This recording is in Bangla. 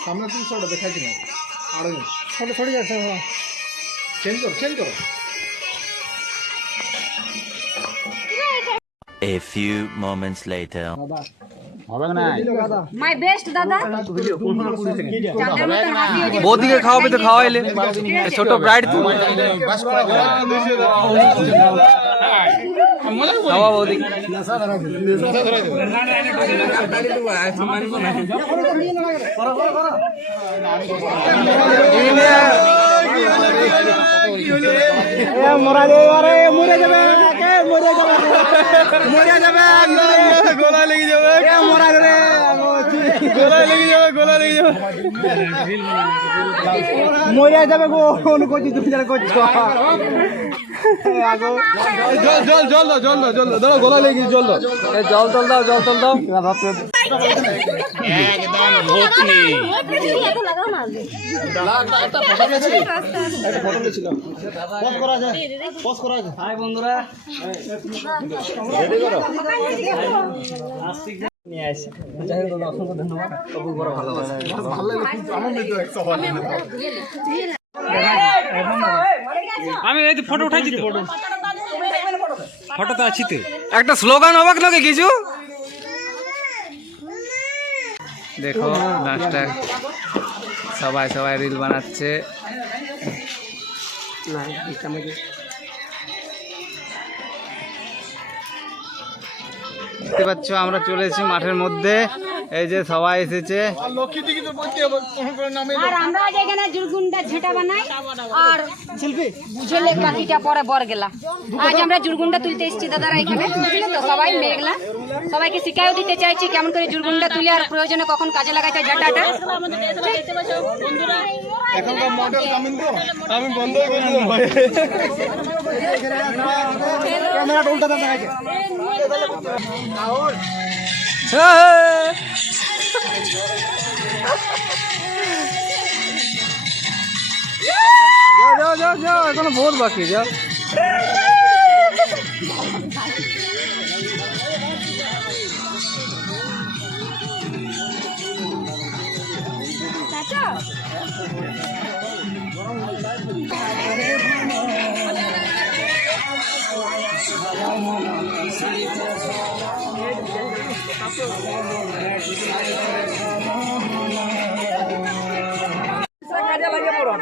सामने से थोड़ा दिखाई थी ना आड़े थोड़ी थोड़ी जैसे हो चेंज करो A few moments later. My best দাদা বৌদিকে খাওয়াবি তো খাওয়াইলে ছোট ব্রাইড তো খাওয়া বৌদি মরা যাবে মরে যাবে মরে যাবে গোলা লেগে যাবে মরা রে গোলা লেগে যাবে মরে যাবে গো কোন করছি তুমি যারা করছো জল জল জল দাও জল দাও গোলা লেগে জল দাও জল দাও একদম ভূতনি হাই বন্ধুরা নিয়ে আসি যাই হোক দাদা অসংখ্য ধন্যবাদ খুব বড় ভালোবাসা আমি এই ফটো উঠাইছি তো ফটো তো আছি তো একটা স্লোগান হবে নাকি কিছু দেখো লাস্টে সবাই রিল বানাচ্ছে দেখতে পাচ্ছ আমরা চলে এসেছি মাঠের মধ্যে এই যে সবাই এসেছে আর আমরা আজ এখানে জুরগুন্ডা ঝেঁটা বানাই আর ছেলে বাকিটা পরে বর গেলা আজ আমরা জুরগুন্ডা তুলতে এসেছি দাদারা এখানে বুঝলে তো সবাই মেঘলা সবাইকে শিখাইও দিতে চাইছি কেমন করে জুরগুন্ডা তুলে আর প্রয়োজনে কখন কাজে লাগাইতে ঝাঁটাটা এখনকার মডেল কামিন তো আমি বন্ধ করে দিলাম ভাই ক্যামেরা উল্টা দাও দেখাইছে যাও এখনো বহুত বাকি যাও কাজে লাগে পড়ো